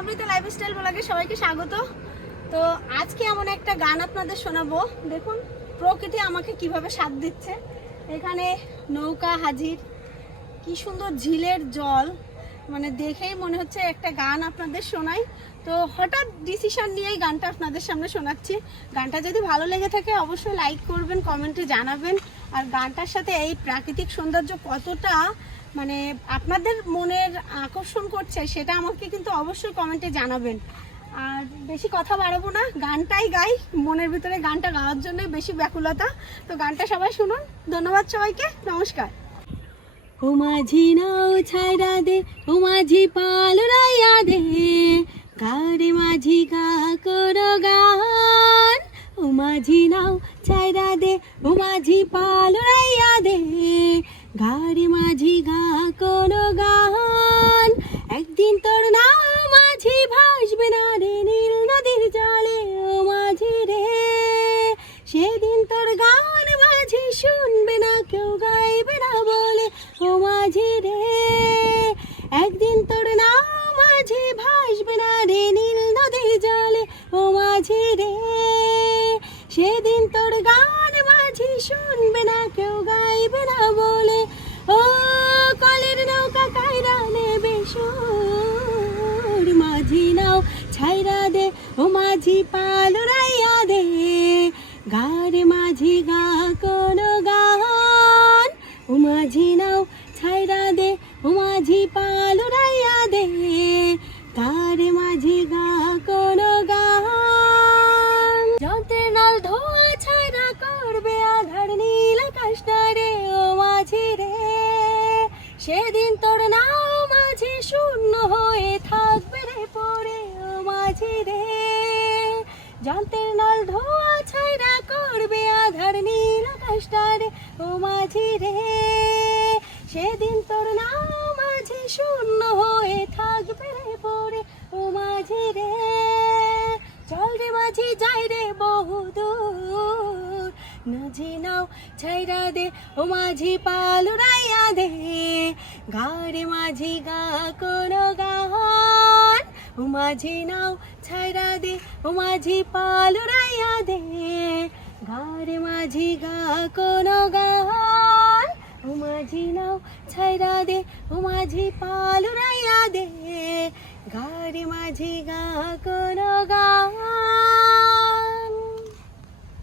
Amrita lifestyle ব্লগে সবাইকে স্বাগত। তো আজকে এমন একটা গান আপনাদের শোনাবো। দেখুন প্রকৃতি আমাকে কিভাবে সাথ দিচ্ছে। এখানে নৌকা হাজির, কি সুন্দর ঝিলের জল, মানে দেখেই মনে হচ্ছে একটা গান আপনাদের শোনাই। তো হঠাৎ ডিসিশন নিয়েই গানটা আপনাদের সামনে শোনাচ্ছি। গানটা যদি ভালো লেগে থাকে অবশ্যই লাইক করবেন, কমেন্টে জানাবেন। আর গানটার সাথে এই প্রাকৃতিক সৌন্দর্য কতটা মানে আপনাদের মনের আকর্ষণ করছে সেটা আমাকে কিন্তু অবশ্যই কমেন্টে জানাবেন। আর বেশি কথা বাড়াবো না, গানটাই গাই। মনের ভিতরে গানটা গাওয়ার জন্য বেশি ব্যাকুলতা। তো গানটা সবাই শুনুন। ধন্যবাদ সবাইকে, নমস্কার। ও মাঝি নাও ছাইরা দে, ও মাঝি পাল রাইয়া দে, গারে মাঝি গা করো গান। ও মাঝি নাও ছাইরা দে, ও মাঝি পাল রাইয়া দে, গারে মাঝি গা করো গান। একদিন তোর নাও মাঝি ভাসবে না রে নীল নদীর জলে, ও মাঝি রে সেদিন তোর গান মাঝি শুনবে না, কেউ গাইবে না বলে, ও মাঝি রে একদিন তোর নাও মাঝি ভাসবে না রে নীল নদীর জলে, ও মাঝি রে সেদিন তোর গান মাঝি শুনবে না, কেউ গাইবে না বলে। ও কলের নৌকা কাইরা নেবে সুর, মাঝি নাও ছাইরা দে, ও মাঝি পাল রাইয়া দে, গারে মাঝি গা কোনো গান। ও মাঝি নাও ছাইরা দে, ও মাঝি পাল রাইয়া দে, গারে মাঝি গা কোনো গান। যন্ত্রের নল ধোয়া ছাইরা করবে আধার নীল আকাশটা রে, ও মাঝি রে সেদিন তোর নাও মাঝি শূন্য হয়ে থাকবে রে পড়ে, ও মাঝি রে যন্ত্রের নল ধোয়া ছাইরা করবে আধার নীল আকাশটা রে, ও মাঝি রে সেদিন তোর নাও মাঝি শূন্য হয়ে থাকবে রে পড়ে, ও মাঝি রে চল রে মাঝি যাই রে বহুদূর, মাঝি নাও ছাইরা দে, ও মাঝি পাল রাইয়া দে, গারে মাঝি গা কোনো গান। ও মাঝি নাও ছাইরা দে, ও মাঝি পাল রাইয়া দে, গারে মাঝি গা কোনো গান। ও মাঝি নাও ছাইরা দে, ও মাঝি পাল রাইয়া দে, গারে মাঝি গা কোনো গান।